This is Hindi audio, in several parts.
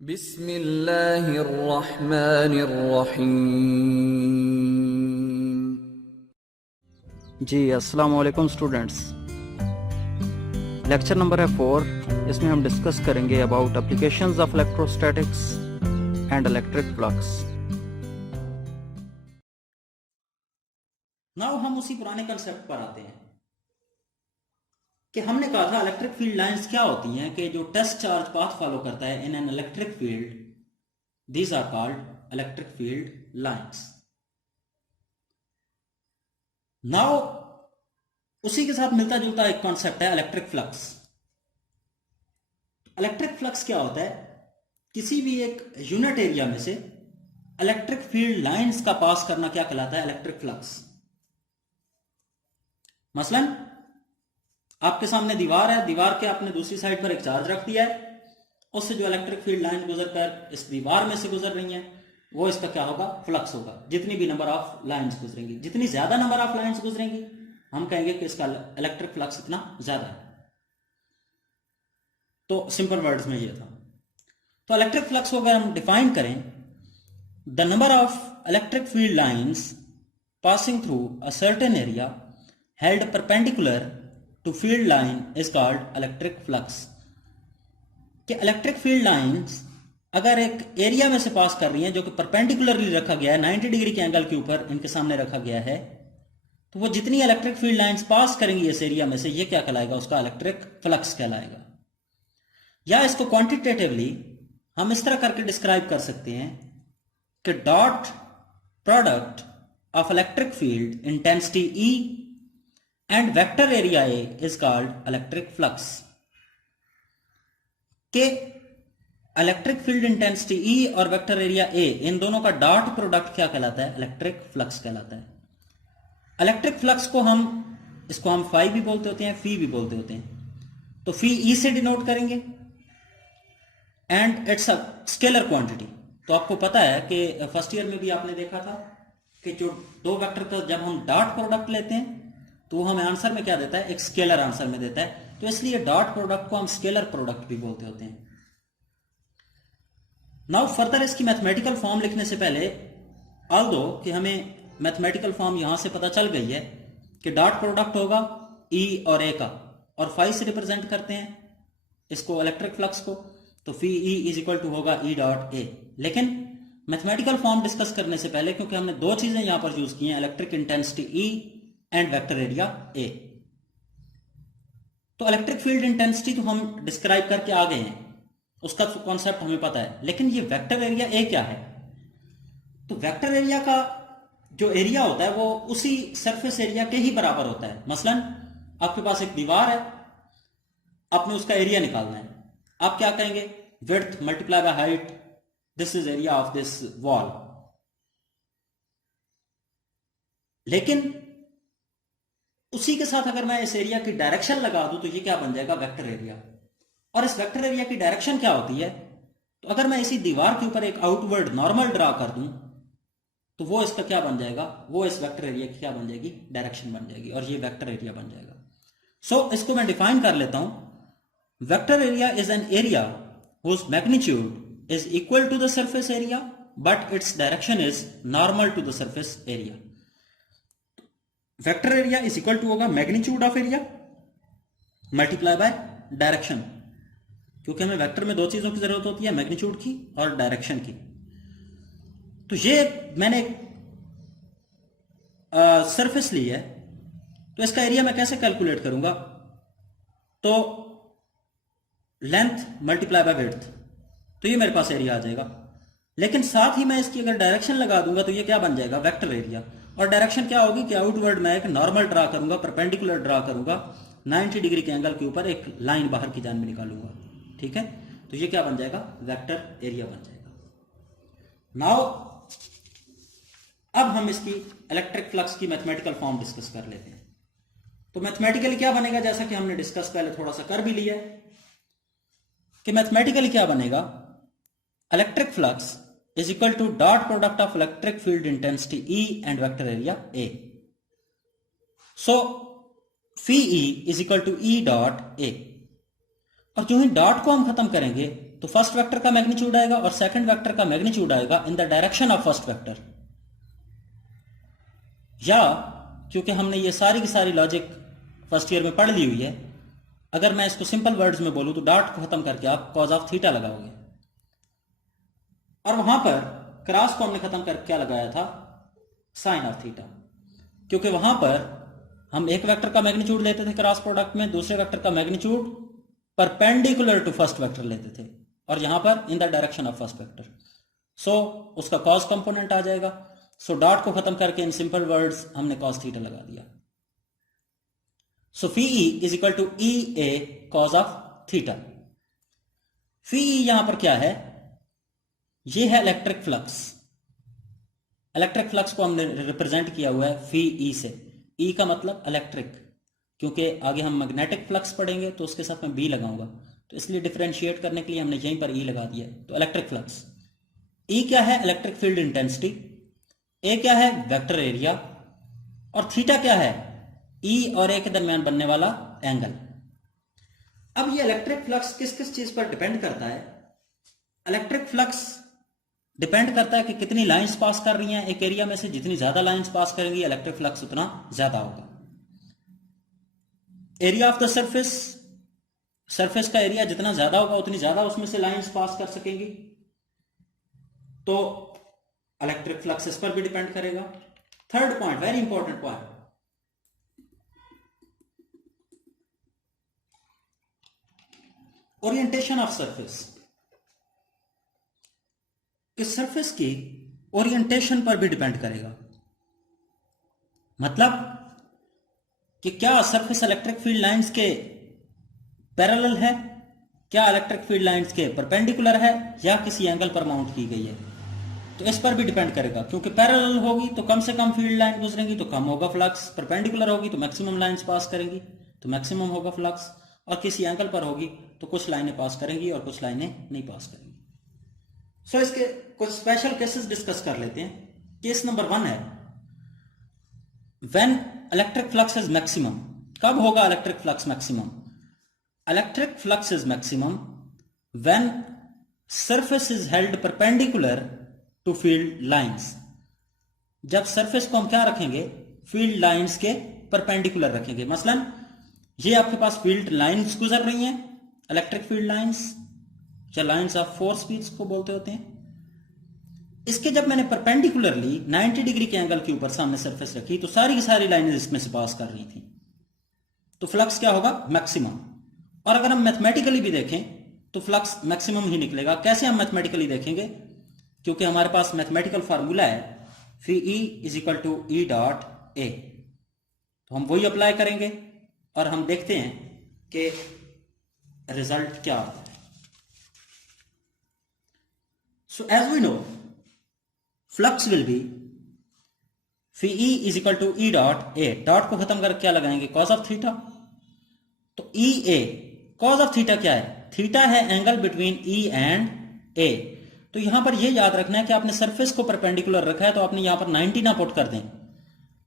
बिस्मिल्लाहिर्रहमानिर्रहीम। जी अस्सलाम वालेकुम स्टूडेंट्स। लेक्चर नंबर है 4। इसमें हम डिस्कस करेंगे about applications of electrostatics and electric flux. Now हम उसी पुराने कंसेप्ट पर आते हैं कि हमने कहा था इलेक्ट्रिक फील्ड लाइंस क्या होती हैं कि जो टेस्ट चार्ज पाथ फॉलो करता है in an electric field, these are called electric field lines. Now उसी के साथ मिलता जुलता एक कॉन्सेप्ट है इलेक्ट्रिक फ्लक्स। इलेक्ट्रिक फ्लक्स क्या होता है? किसी भी एक यूनिट एरिया में से इलेक्ट्रिक फील्ड लाइंस का पास करना क्या कहलाता है? Electric flux. मसलन आपके सामने दीवार है, दीवार के आपने दूसरी साइड पर एक चार्ज रख दिया है, उससे जो इलेक्ट्रिक फील्ड लाइन गुजरकर इस दीवार में से गुजर रही हैं वो इसका क्या होगा? फ्लक्स होगा। जितनी भी नंबर ऑफ लाइंस गुजरेंगी, जितनी ज्यादा नंबर ऑफ लाइंस गुजरेंगी हम कहेंगे कि इसका इलेक्ट्रिक फ्लक्स इतना ज्यादा है। तो सिंपल वर्ड्स में ये था। तो इलेक्ट्रिक फ्लक्स को अगर हम डिफाइन करें, the number of electric field lines passing through a certain area held perpendicular to field line is called electric flux. कि इलेक्ट्रिक फील्ड लाइंस अगर एक एरिया में से पास कर रही हैं जो कि परपेंडिकुलरली रखा गया है, 90 डिग्री के एंगल के ऊपर इनके सामने रखा गया है, तो वो जितनी इलेक्ट्रिक फील्ड लाइंस पास करेंगी इस एरिया में से, ये क्या कहलाएगा? उसका इलेक्ट्रिक फ्लक्स कहलाएगा। या इसको क्वांटिटेटिवली हम इस तरह करके डिस्क्राइब कर सकते हैं कि dot product of electric field intensity E and vector area A is called electric flux. के इलेक्ट्रिक फील्ड इंटेंसिटी E और वेक्टर एरिया A, इन दोनों का डॉट प्रोडक्ट क्या कहलाता है? इलेक्ट्रिक फ्लक्स कहलाता है। इलेक्ट्रिक फ्लक्स को इसको हम फाई भी बोलते होते हैं, फी भी बोलते होते हैं। तो फी E से डिनोट करेंगे and it's a scalar quantity. तो आपको पता है कि फर्स्ट ईयर में भी आपने देखा था कि जो दो वेक्टर का जब हम डॉट प्रोडक्ट लेते हैं तो हमें आंसर में क्या देता है? एक स्केलर आंसर में देता है। तो इसलिए डॉट प्रोडक्ट को हम स्केलर प्रोडक्ट भी बोलते होते हैं। नाउ फर्दर इसकी मैथमेटिकल फॉर्म लिखने से पहले, ऑल्दो कि हमें मैथमेटिकल फॉर्म यहां से पता चल गई है कि डॉट प्रोडक्ट होगा E और A का, और फाई से रिप्रेजेंट करते हैं इसको इलेक्ट्रिक फ्लक्स को, तो फी E इज इक्वल टू होगा E डॉट A। लेकिन मैथमेटिकल फॉर्म डिस्कस करने से पहले, क्योंकि हमने दो चीजें यहां पर यूज की हैं, electric intensity E and vector area A, तो इलेक्ट्रिक फील्ड इंटेंसिटी तो हम डिस्क्राइब करके आ गए हैं, उसका कॉन्सेप्ट हमें पता है। लेकिन ये वेक्टर एरिया A क्या है? तो वेक्टर एरिया का जो एरिया होता है वो उसी सरफेस एरिया के ही बराबर होता है। मसलन आपके पास एक दीवार है, आपने उसका एरिया निकालना है, आप क्या कहेंगे? Width multiply by height, this is area of this wall. लेकिन उसी के साथ अगर मैं इस एरिया की डायरेक्शन लगा दूं तो ये क्या बन जाएगा? Vector area. और इस वेक्टर एरिया की डायरेक्शन क्या होती है? तो अगर मैं इसी दीवार के ऊपर एक आउटवर्ड नॉर्मल ड्रा कर दूं तो वो इसका क्या बन जाएगा? वो इस वेक्टर एरिया की क्या बन जाएगी? डायरेक्शन बन जाएगी, और ये वेक्टर एरिया बन जाएगा। सो इसको मैं डिफाइन कर लेता हूं। Vector area is an area whose magnitude is equal to the surface area but its direction is normal to the surface area. Vector area is equal to होगा magnitude of area multiply by direction, क्योंकि हमें वेक्टर में दो चीजों की जरूरत होती है, मैग्नीट्यूड की और डायरेक्शन की। तो ये मैंने सरफेस ली है, तो इसका एरिया मैं कैसे कैलकुलेट करूंगा? तो लेंथ मल्टीप्लाई बाय विड्थ, तो ये मेरे पास एरिया आ जाएगा। लेकिन साथ ही मैं इसकी अगर डायरेक्शन लगा दूंगा तो ये क्या बन जाएगा? Vector area. और डायरेक्शन क्या होगी कि आउटवर्ड मैं एक नॉर्मल ड्रा करूंगा, परपेंडिकुलर ड्रा करूंगा, 90 डिग्री के एंगल के ऊपर एक लाइन बाहर की जान में निकालूंगा। ठीक है, तो ये क्या बन जाएगा? वेक्टर एरिया बन जाएगा। नाउ अब हम इसकी इलेक्ट्रिक फ्लक्स की मैथमेटिकल फॉर्म डिस्कस कर लेते हैं। तो मैथमेटिकली क्या बनेगा, जैसा कि हमने डिस्कस पहले थोड़ा सा कर भी लिया है कि मैथमेटिकली क्या बनेगा? Electric flux is equal to dot product of electric field intensity E and vector area A. So phi E is equal to E dot A। और जो ही डॉट को हम खत्म करेंगे तो फर्स्ट वेक्टर का मैग्नीट्यूड आएगा और सेकंड वेक्टर का मैग्नीट्यूड आएगा इन the direction of first vector. या क्योंकि हमने ये सारी की सारी लॉजिक फर्स्ट ईयर में पढ़ ली हुई है, अगर मैं इसको सिंपल वर्ड्स में बोलूं तो डॉट को खत्म करके आप कॉज ऑफ थीटा लगाओगे, और वहां पर क्रॉस को हमने खत्म करके क्या लगाया था, साइन ऑफ थीटा। क्योंकि वहां पर हम एक वेक्टर का मैग्नीट्यूड लेते थे क्रॉस प्रोडक्ट में, दूसरे वेक्टर का magnitude perpendicular to first vector लेते थे, और यहां पर in the direction of first vector. So उसका कॉस कंपोनेंट आ जाएगा। सो डॉट को खत्म करके इन सिंपल वर्ड्स हमने कॉस थीटा लगा दिया। So phi E is equal to E A cos of theta. Phi E यहां पर क्या है, ये है इलेक्ट्रिक फ्लक्स। इलेक्ट्रिक फ्लक्स को हमने रिप्रेजेंट किया हुआ है फी ई से। ई का मतलब इलेक्ट्रिक, क्योंकि आगे हम मैग्नेटिक फ्लक्स पढ़ेंगे तो उसके साथ मैं बी लगाऊंगा, तो इसलिए डिफरेंशिएट करने के लिए हमने यहीं पर ई लगा दिया। तो इलेक्ट्रिक फ्लक्स, ई क्या है, इलेक्ट्रिक फील्ड इंटेंसिटी, ए क्या है, वेक्टर एरिया, और थीटा क्या है, ई और ए के दरमियान बनने वाला एंगल। अब ये इलेक्ट्रिक फ्लक्स किस किस चीज पर डिपेंड करता है? इलेक्ट्रिक फ्लक्स डिपेंड करता है कि कितनी लाइंस पास कर रही हैं एक एरिया में से। जितनी ज्यादा लाइंस पास करेंगी इलेक्ट्रिक फ्लक्स उतना ज्यादा होगा। Area of the surface, surface का एरिया जितना ज्यादा होगा उतनी ज्यादा उसमें से लाइंस पास कर सकेंगी, तो इलेक्ट्रिक फ्लक्स इस पर भी डिपेंड करेगा। Third point, very important point, orientation of surface. इस सरफेस की ओरिएंटेशन पर भी डिपेंड करेगा। मतलब कि क्या सरफेस इलेक्ट्रिक फील्ड लाइंस के पैरेलल है, क्या इलेक्ट्रिक फील्ड लाइंस के परपेंडिकुलर है, या किसी एंगल पर माउंट की गई है, तो इस पर भी डिपेंड करेगा। क्योंकि पैरेलल होगी तो कम से कम फील्ड लाइन गुजरेंगी तो कम होगा फ्लक्स, परपेंडिकुलर होगी तो मैक्सिमम लाइंस पास करेंगी तो मैक्सिमम होगा फ्लक्स, और किसी एंगल पर होगी तो कुछ लाइनें पास करेंगी और कुछ लाइनें नहीं पास करेंगी। सो इसके कुछ स्पेशल केसेस डिस्कस कर लेते हैं। केस नंबर 1 है when electric flux is maximum. कब होगा electric flux maximum? Electric flux is maximum when surface is held perpendicular to field lines. जब सरफेस को हम क्या रखेंगे, फील्ड लाइंस के परपेंडिकुलर रखेंगे। मसलन ये आपके पास फील्ड लाइंस गुजर रही हैं, इलेक्ट्रिक फील्ड लाइंस या लाइंस ऑफ फोर्स भी इसको बोलते होते हैं। इसके जब मैंने परपेंडिकुलरली 90 डिग्री के एंगल के ऊपर सामने सरफेस रखी तो सारी की सारी लाइनें इसमें से पास कर रही थी, तो फ्लक्स क्या होगा, मैक्सिमम। और अगर हम मैथमेटिकली भी देखें तो फ्लक्स मैक्सिमम ही निकलेगा। कैसे हम मैथमेटिकली देखेंगे? क्योंकि हमारे पास मैथमेटिकल फार्मूला है phi E is equal to E dot A, तो हम वही अप्लाई करेंगे और हम देखते हैं कि रिजल्ट क्या आता है। So as we know, flux will be phi E is equal to E dot A. Dot को खत्म करके क्या लगाएंगे, cos of theta। तो E A cos of theta क्या है? थीटा है angle between E and A। तो यहां पर यह याद रखना है कि आपने सरफेस को परपेंडिकुलर रखा है तो आपने यहां पर 90 ना पुट कर दें।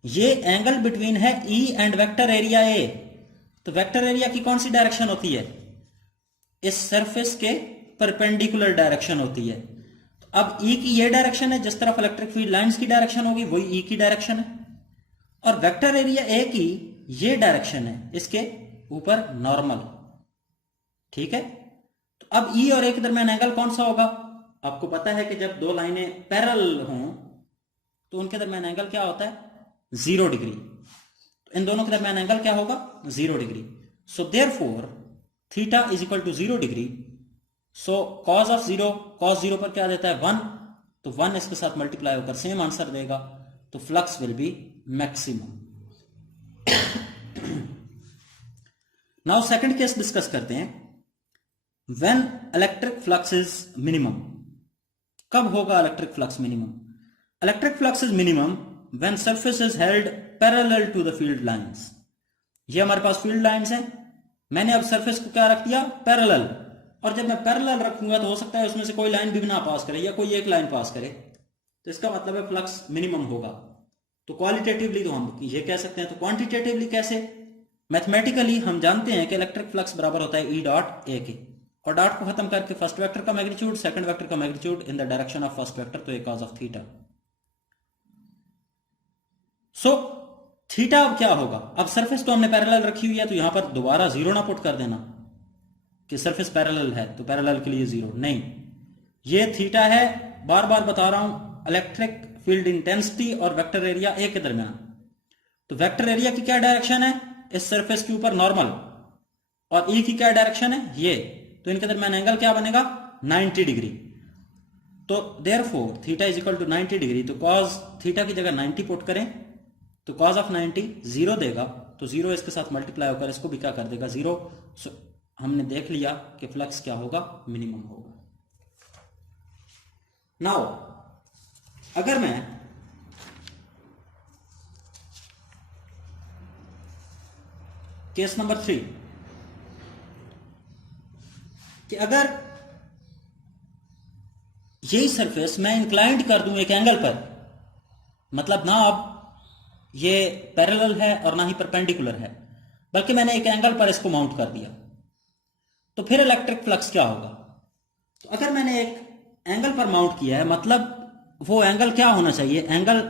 ये एंगल बिटवीन है E and vector area A। तो वेक्टर एरिया की कौन सी डायरेक्शन होती है? इस सरफेस के परपेंडिकुलर डायरेक्शन होती है। अब E की ये डायरेक्शन है, जिस तरफ इलेक्ट्रिक फील्ड लाइंस की डायरेक्शन होगी वही E की डायरेक्शन है, और वेक्टर एरिया A की ये डायरेक्शन है इसके ऊपर नॉर्मल। ठीक है, तो अब E और A के दरमियान एंगल कौन सा होगा? आपको पता है कि जब दो लाइनें पैरेलल हों तो उनके दरमियान एंगल क्या होता है, 0 डिग्री। तो इन दोनों के दरमियान एंगल क्या होगा, 0 degree. So therefore theta is equal to 0 degree. So cos of 0, cos 0 पर क्या देता है, 1, तो 1 इसके साथ मल्टीप्लाई होकर सेम आंसर देगा, तो flux will be maximum. Now second case discuss करते हैं, when electric flux is minimum. कब होगा electric flux minimum? Electric flux is minimum when surface is held parallel to the field lines. ये हमारे पास फील्ड लाइंस हैं, मैंने अब सरफेस को क्या रख दिया, पैरेलल। और जब मैं पैरेलल रखूंगा तो हो सकता है उसमें से कोई लाइन भी ना पास करे या कोई एक लाइन पास करे, तो इसका मतलब है फ्लक्स मिनिमम होगा। तो क्वालिटेटिवली तो हम ये कह सकते हैं, तो क्वांटिटेटिवली कैसे? मैथमेटिकली हम जानते हैं कि इलेक्ट्रिक फ्लक्स बराबर होता है ई डॉट ए के। और डॉट को खत्म करके फर्स्ट वेक्टर का मैग्नीट्यूड, सेकंड वेक्टर का magnitude in the direction of first vector, तो A cos of theta. So theta अब क्या होगा, अब सरफेस तो हमने पैरेलल रखी हुई है, तो यहां पर दोबारा जीरो ना पुट कर देना कि सरफेस पैरेलल है तो पैरेलल के लिए जीरो नहीं, ये थीटा है, बार बार बता रहा हूं, इलेक्ट्रिक फील्ड इंटेंसिटी और वेक्टर एरिया ए के दरमियान। तो वेक्टर एरिया की क्या डायरेक्शन है, इस सरफेस के ऊपर नॉर्मल, और ई की क्या डायरेक्शन है ये, तो इनके दरमियान एंगल क्या बनेगा 90 डिग्री। तो therefore theta is equal to 90 degree, तो कॉस थीटा की जगह 90 पुट करें तो कॉस ऑफ 90 जीरो देगा, तो जीरो इसके साथ मल्टीप्लाई होकर इसको भी क्या कर देगा जीरो। सो हमने देख लिया कि फ्लक्स क्या होगा, मिनिमम होगा। नाउ अगर मैं केस नंबर 3 कि अगर यही सरफेस मैं इंक्लाइंड कर दूं एक एंगल पर, मतलब ना अब ये पैरेलल है और ना ही परपेंडिकुलर है, बल्कि मैंने एक एंगल पर इसको माउंट कर दिया, तो फिर इलेक्ट्रिक फ्लक्स क्या होगा। तो अगर मैंने एक एंगल पर माउंट किया है, मतलब वो एंगल क्या होना चाहिए, एंगल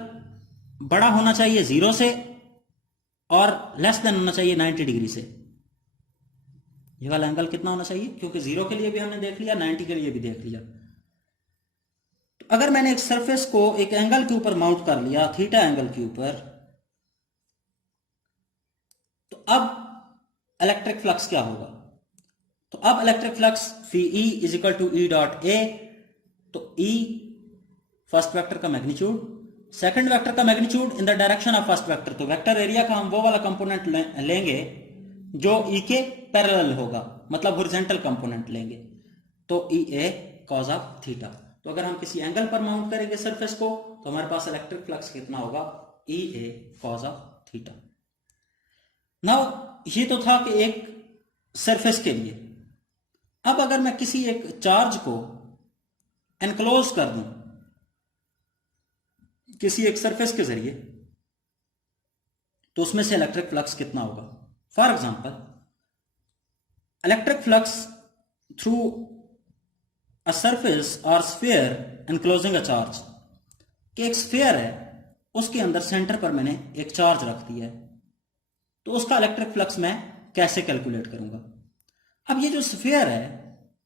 बड़ा होना चाहिए जीरो से और लेस देन होना चाहिए 90 डिग्री से। ये वाला एंगल कितना होना चाहिए, क्योंकि जीरो के लिए भी हमने देख लिया, 90 के लिए भी देख लिया। तो अगर मैंने एक सरफेस को एक एंगल के ऊपर माउंट कर लिया, थीटा एंगल के ऊपर, तो अब इलेक्ट्रिक फ्लक्स क्या होगा। तो अब electric flux phi E is equal to E dot A, तो ई फर्स्ट वेक्टर का मैग्नीट्यूड, सेकंड वेक्टर का magnitude in the direction of first vector, तो वेक्टर एरिया का हम वो वाला कंपोनेंट लेंगे जो ई के पैरेलल होगा, मतलब हॉरिजॉन्टल कंपोनेंट लेंगे, तो ई ए कॉज ऑफ थीटा। तो अगर हम किसी एंगल पर माउंट करेंगे सरफेस को, तो हमारे पास इलेक्ट्रिक फ्लक्स कितना होगा, ई A cos of theta. Now ये तो था कि एक सरफेस के लिए। अब अगर मैं किसी एक चार्ज को एनक्लोज कर दूं किसी एक सरफेस के जरिए, तो उसमें से इलेक्ट्रिक फ्लक्स कितना होगा। For example, electric flux through a surface और स्फीयर एनक्लोजिंग अ चार्ज, कि एक स्फीयर है, उसके अंदर सेंटर पर मैंने एक चार्ज रख दिया है, तो उसका इलेक्ट्रिक फ्लक्स मैं कैसे कैलकुलेट करूंगा। अब ये जो स्फीयर है,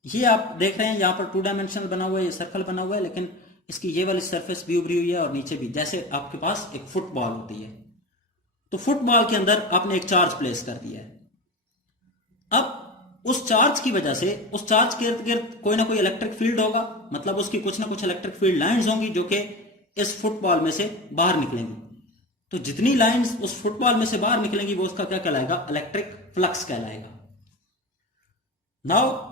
ये आप देख रहे हैं यहां पर 2 डायमेंशनल बना हुआ है, ये सर्कल बना हुआ है, लेकिन इसकी ये वाली सरफेस भी उभरी हुई है और नीचे भी, जैसे आपके पास एक फुटबॉल होती है, तो फुटबॉल के अंदर आपने एक चार्ज प्लेस कर दिया है। अब उस चार्ज की वजह से उस चार्ज के इर्द गिर्द कोई ना कोई इलेक्ट्रिक फील्ड होगा, मतलब उसकी कुछ ना कुछ इलेक्ट्रिक फील्ड लाइंस होंगी जो कि इस फुटबॉल में से बाहर निकलेंगी। तो जितनी लाइंस उस फुटबॉल में से बाहर निकलेंगी वो उसका क्या कहलाएगा, इलेक्ट्रिक फ्लक्स कहलाएगा। नाउ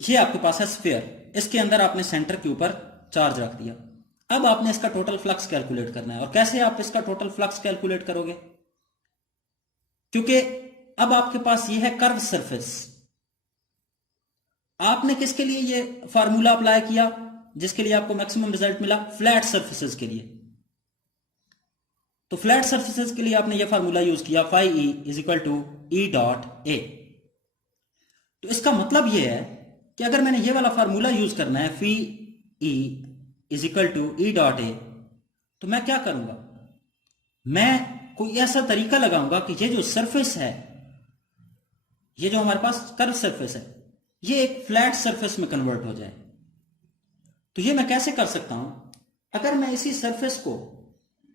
ये आपके पास है स्फीयर, इसके अंदर आपने सेंटर के ऊपर चार्ज रख दिया। अब आपने इसका टोटल फ्लक्स कैलकुलेट करना है, और कैसे आप इसका टोटल फ्लक्स कैलकुलेट करोगे, क्योंकि अब आपके पास ये है कर्व सरफेस। आपने किसके लिए ये फार्मूला अप्लाई किया, जिसके लिए आपको मैक्सिमम रिजल्ट मिला, फ्लैट सरफेसेस के लिए। तो फ्लैट सरफेसेस के लिए आपने ये फार्मूला यूज किया, phi E is equal to E dot A. तो इसका मतलब ये है कि अगर मैंने ये वाला फार्मूला यूज करना है, phi E is equal to E dot A, तो मैं क्या करूंगा, मैं कोई ऐसा तरीका लगाऊंगा कि ये जो सरफेस है, ये जो हमारे पास कर्व सरफेस है, ये एक फ्लैट सरफेस में कन्वर्ट हो जाए। तो ये मैं कैसे कर सकता हूं, अगर मैं इसी सरफेस को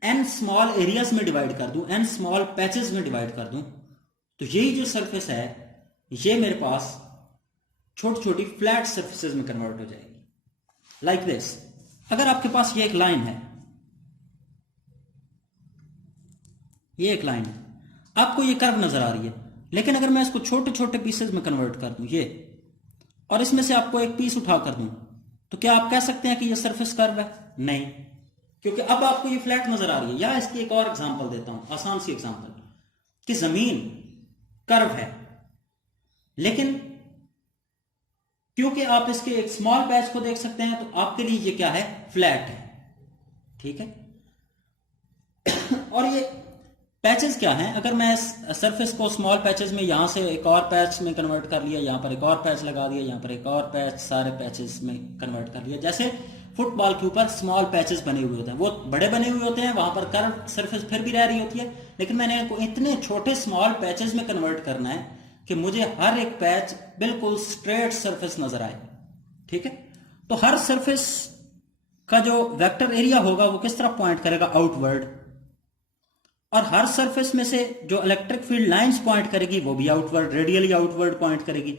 n स्मॉल एरियाज में डिवाइड कर दूं, n स्मॉल पैचेस में डिवाइड कर दूं, तो यही जो सरफेस है ये मेरे पास छोटी छोटी फ्लैट सरफेसेस में कन्वर्ट हो जाएगी, लाइक दिस। अगर आपके पास ये एक लाइन है, ये एक लाइन है, आपको ये कर्व नजर आ रही है, लेकिन अगर मैं इसको छोटे छोटे पीसेस में कन्वर्ट कर दूं ये, और इसमें से आपको एक पीस उठा कर दूं, तो क्या आप कह सकते हैं कि ये सरफेस कर्व है? नहीं, क्योंकि अब आपको ये फ्लैट नजर आ रही है। या इसकी एक और एग्जांपल देता हूं, आसान सी एग्जांपल, कि जमीन कर्व है, लेकिन क्योंकि आप इसके एक स्मॉल पैच को देख सकते हैं, तो आपके लिए ये क्या है, फ्लैट है, ठीक है। और ये पैचेस क्या हैं? अगर मैं सरफेस को स्मॉल पैचेस में यहाँ से एक और पैच में कन्वर्ट कर लिया, यहाँ पर एक और पैच लगा दिया, यहाँ पर एक और पैच, सारे पैचेस में कन्वर्ट कर लिया। जैसे फुटबॉल के ऊपर स्मॉल पैचेस बने हुए होते हैं, वो बड़े बने हुए होते हैं, वहां पर कर्व सरफेस फिर भी रह रही होती है, लेकिन मैंने इनको इतने छोटे स्मॉल पैचेस में कन्वर्ट करना है कि मुझे हर एक पैच बिल्कुल स्ट्रेट सरफेस नजर आए। ठीक है, तो हर सरफेस का जो वेक्टर एरिया होगा वो किस तरफ पॉइंट करेगा? आउटवर्ड। और हर सरफेस में से जो इलेक्ट्रिक फील्ड लाइंस पॉइंट करेगी वो भी आउटवर्ड, रेडियली आउटवर्ड पॉइंट करेगी।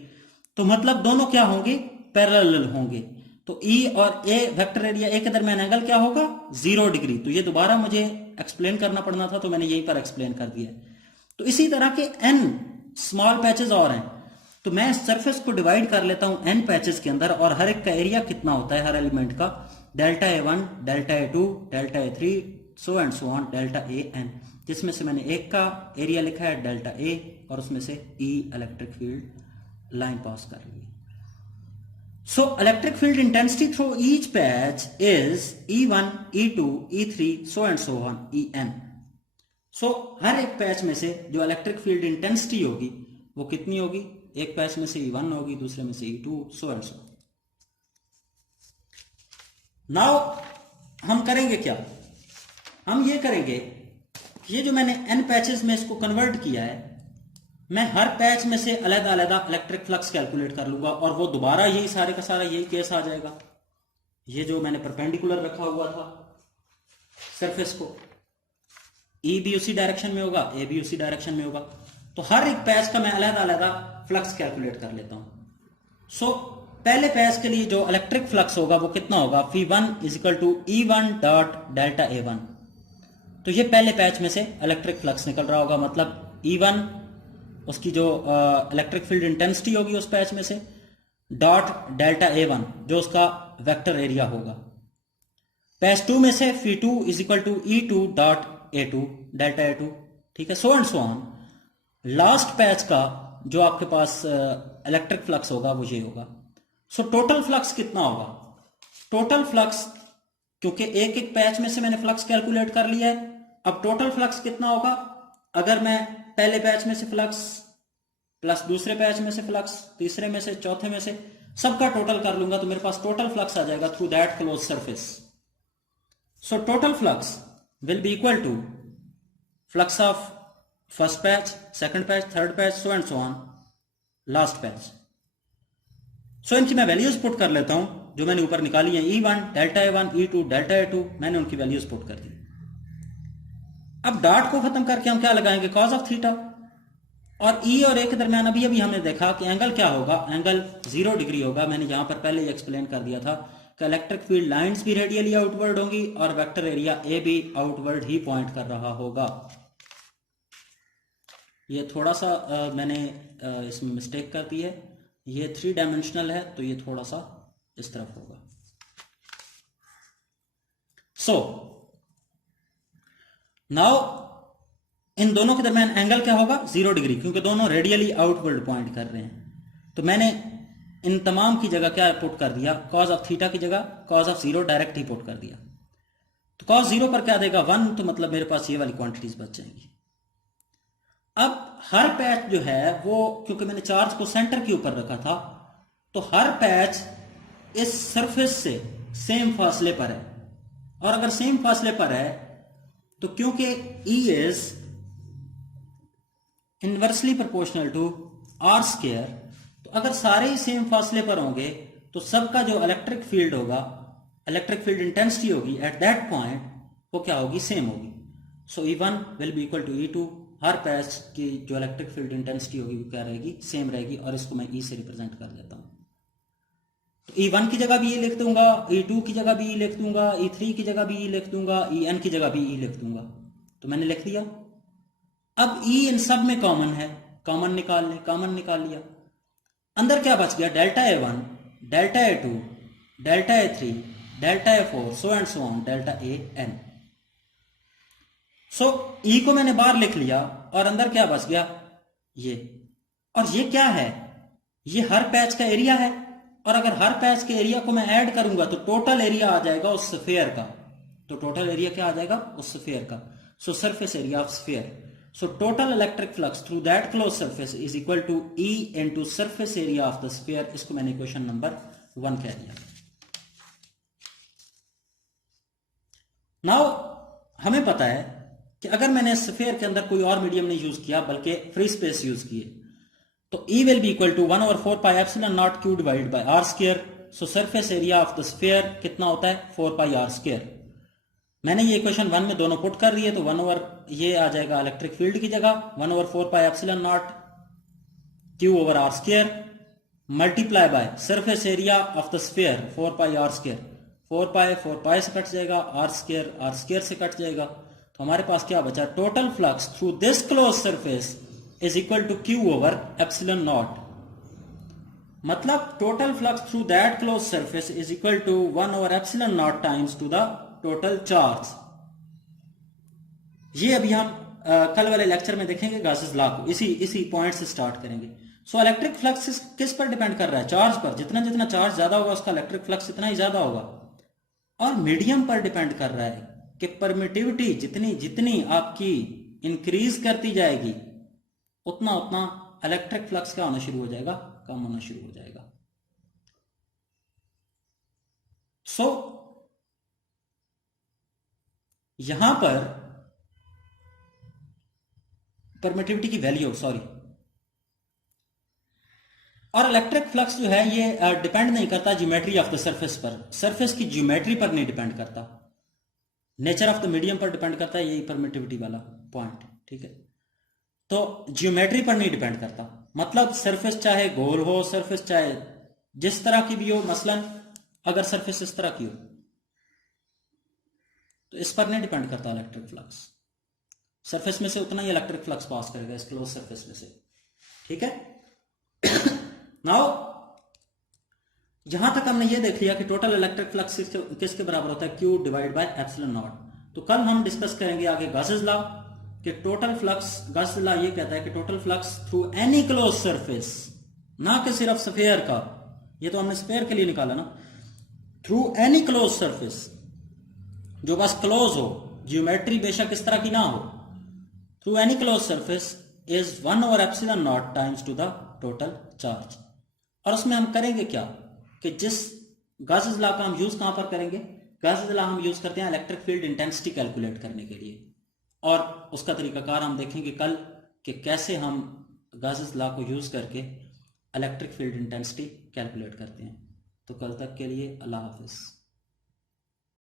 तो मतलब दोनों क्या होंगे? पैरेलल होंगे। तो ई और ए वेक्टर एरिया ए के दरमियान एंगल क्या होगा? 0 डिग्री। तो ये दोबारा मुझे एक्सप्लेन करना पड़ना था, तो मैंने यहीं पर एक्सप्लेन कर दिया। तो इसी तरह के n स्मॉल पैचेस और हैं, तो मैं सरफेस को डिवाइड कर लेता हूं n पैचेस के अंदर, और हर एक का एरिया कितना होता है हर एलिमेंट का? Delta A1, delta A2, delta A3, so and so on, delta AN, जिसमें से मैंने एक का एरिया लिखा है डेल्टा A, और उसमें से E इलेक्ट्रिक फील्ड लाइन पास कर रही है। So electric field intensity through each patch is E1, E2, E3, so and so on, En. So हर एक पैच में से जो इलेक्ट्रिक फील्ड इंटेंसिटी होगी वो कितनी होगी? एक पैच में से E1 होगी, दूसरे में से E2, so and so. Now हम करेंगे क्या? हम ये करेंगे कि ये जो मैंने n पैचेस में इसको कन्वर्ट किया है, मैं हर पैच में से अलग अलग इलेक्ट्रिक फ्लक्स कैलकुलेट कर लूंगा, और वो दोबारा यही सारे का सारा यही केस आ जाएगा। ये जो मैंने परपेंडिकुलर रखा हुआ था सरफेस को, ई भी उसी डायरेक्शन में होगा, ए भी उसी डायरेक्शन में होगा, तो हर एक पैच का मैं अलग अलग फ्लक्स कैलकुलेट कर लेता हूं। सो पहले पैच के लिए जो इलेक्ट्रिक फ्लक्स होगा वो कितना होगा? V1 = E1 dot delta A1। तो ये पहले पैच में से इलेक्ट्रिक फ्लक्स निकल रहा होगा, मतलब E1 उसकी जो इलेक्ट्रिक फील्ड इंटेंसिटी होगी उस पैच में से, डॉट डेल्टा A1 जो उसका वेक्टर एरिया होगा। पैच 2 में से V2 = E2 dot A2, delta A2। ठीक है, सो and so on. Last patch का जो आपके पास इलेक्ट्रिक फ्लक्स होगा वो ये होगा। सो टोटल फ्लक्स कितना होगा? टोटल फ्लक्स, क्योंकि एक एक पैच में से मैंने फ्लक्स कैलकुलेट कर लिया है, अब टोटल फ्लक्स कितना होगा? अगर मैं पहले पैच में से फ्लक्स प्लस दूसरे पैच में से फ्लक्स, तीसरे में से, चौथे में से, सबका टोटल कर लूंगा तो मेरे पास टोटल फ्लक्स आ जाएगा through that close surface. So total flux will be equal to flux of first patch, second patch, third patch, so and so on, last patch. So इनकी मैं वैल्यूज पुट कर लेता हूं जो मैंने ऊपर निकाली है। E1 delta A1, E2 delta A2, मैंने उनकी वैल्यूज पुट कर दी। अब डॉट को खत्म करके हम क्या लगाएंगे? Cause of theta. और E और A के दरमियान अभी अभी हमने देखा कि एंगल क्या होगा? एंगल 0 डिग्री होगा। मैंने यहां पर पहले ही एक्सप्लेन कर दिया था कि इलेक्ट्रिक फील्ड लाइंस भी रेडियली आउटवर्ड होंगी और वेक्टर एरिया A भी आउटवर्ड ही पॉइंट कर रहा होगा। ये थोड़ा सा मैंने इसमें मिस्टेक कर दी है, ये 3 डायमेंशनल है तो ये थोड़ा सा इस तरफ होगा। सो नाउ इन दोनों के दरमियान एंगल क्या होगा? 0 डिग्री, क्योंकि दोनों रेडियली आउटवर्ड पॉइंट कर रहे हैं। तो मैंने इन तमाम की जगह क्या पुट कर दिया? कॉज ऑफ थीटा की जगह cause of 0 direct he put कर दिया। तो कॉज 0 पर क्या देगा? 1, तो मतलब मेरे पास ये वाली क्वांटिटीज बच जाएंगी। अब हर पैच जो है वो, क्योंकि मैंने चार्ज को सेंटर के ऊपर रखा था, तो हर पैच इस सरफेस से सेम फासले पर है, और अगर सेम फासले पर है तो क्योंकि E is inversely proportional to R², तो अगर सारे ही सेम फासले पर होंगे तो सबका जो इलेक्ट्रिक फील्ड होगा, इलेक्ट्रिक फील्ड इंटेंसिटी होगी एट दैट पॉइंट, वो क्या होगी? सेम होगी। So E1 will be equal to E2। हर पैच की जो इलेक्ट्रिक फील्ड इंटेंसिटी होगी वो क्या रहेगी? सेम रहेगी, और इसको मैं E से रिप्रेजेंट कर देता हूं। तो E1 की जगह भी E लिख दूंगा, E2 की जगह भी E लिख दूंगा, E3 की जगह भी E लिख दूंगा, En की जगह भी E लिख दूंगा। तो मैंने लिख दिया। अब E इन सब में कॉमन है, कॉमन निकाल ले, कॉमन निकाल लिया। अंदर क्या बच गया? Delta A1, delta A2, delta A3, delta A4, so and so on, delta AN। So E को मैंने बाहर लिख लिया, और अंदर क्या बच गया? ये। और ये क्या है? ये हर पैच का एरिया है, और अगर हर पैच के एरिया को मैं ऐड करूंगा तो टोटल एरिया आ जाएगा उस स्फीयर का। तो टोटल एरिया क्या आ जाएगा? उस स्फीयर का। सो surface area of sphere. So total electric flux through that closed surface is equal to E into surface area of the sphere. इसको मैंने इक्वेशन नंबर 1 कह दिया. Now हमें पता है कि अगर मैंने स्फीयर के अंदर कोई और मीडियम नहीं यूज किया बल्कि फ्री स्पेस यूज किए तो E will be equal to 1/4 pi epsilon naught q divided by r square. So surface area of the sphere कितना होता है 4 pi r square. मैंने ये इक्वेशन 1 में दोनों पुट कर रही है तो 1 ओवर ये आ जाएगा इलेक्ट्रिक फील्ड की जगह 1/4 pi epsilon not q over r square multiply by surface area of the sphere 4 pi r square. 4 पाई से कट जाएगा, r स्क्वायर से कट जाएगा. तो हमारे पास क्या बचा? Total flux through this close surface is equal to q over epsilon naught. मतलब total flux through that close surface is equal to 1 over epsilon not times to the total charge. ये अभी हम कल वाले लेक्चर में देखेंगे गासेस लॉ को. इसी पॉइंट से स्टार्ट करेंगे. सो इलेक्ट्रिक फ्लक्स किस पर डिपेंड कर रहा है? चार्ज पर. जितना जितना चार्ज ज्यादा होगा उसका इलेक्ट्रिक फ्लक्स इतना ही ज्यादा होगा. और मीडियम पर डिपेंड कर रहा है कि परमिटिविटी जितनी जितनी आपकी इंक्रीज करती जाएगी उतना उतना इलेक्ट्रिक फ्लक्स क्या होना शुरू हो जाएगा? कम होना शुरू हो जाएगा. सो यहां पर परमिटिविटी की वैल्यू और इलेक्ट्रिक फ्लक्स जो है ये डिपेंड नहीं करता ज्योमेट्री ऑफ द सरफेस पर. सरफेस की ज्योमेट्री पर नहीं डिपेंड करता, नेचर ऑफ द मीडियम पर डिपेंड करता है. यही परमिटिविटी वाला पॉइंट. ठीक है, तो ज्योमेट्री पर नहीं डिपेंड करता. मतलब सरफेस चाहे गोल हो, सरफेस चाहे जिस तरह की भी हो. मसलन अगर सरफेस इस तरह की हो तो इस पर नहीं डिपेंड करता इलेक्ट्रिक फ्लक्स. सरफेस में से उतना ही इलेक्ट्रिक फ्लक्स पास करेगा इस क्लोज सरफेस में से. ठीक है. नाउ यहां तक हमने ये देख लिया कि टोटल इलेक्ट्रिक फ्लक्स किसके बराबर होता है? Q divide by epsilon not. तो कल हम डिस्कस करेंगे आगे गासेस लॉ कि टोटल फ्लक्स. गासेस लॉ ये कहता है कि total flux through any close surface, ना कि सिर्फ स्फीयर का. ये तो हमने स्फीयर के लिए निकाला ना. थ्रू एनी क्लोज सरफेस, जो बस क्लोज हो, ज्योमेट्री बेशक इस तरह की ना हो, through any close surface is 1 over epsilon not times to the total charge. और उसमें हम करेंगे क्या कि जिस गासेस लॉ का हम यूज कहां पर करेंगे? गासेस लॉ हम यूज करते हैं इलेक्ट्रिक फील्ड इंटेंसिटी कैलकुलेट करने के लिए. और उसका तरीकाकार हम देखेंगे कल कि कैसे हम गासेस लॉ को यूज करके इलेक्ट्रिक फील्ड इंटेंसिटी कैलकुलेट करते हैं. तो कल तक के लिए अल्लाह हाफिज.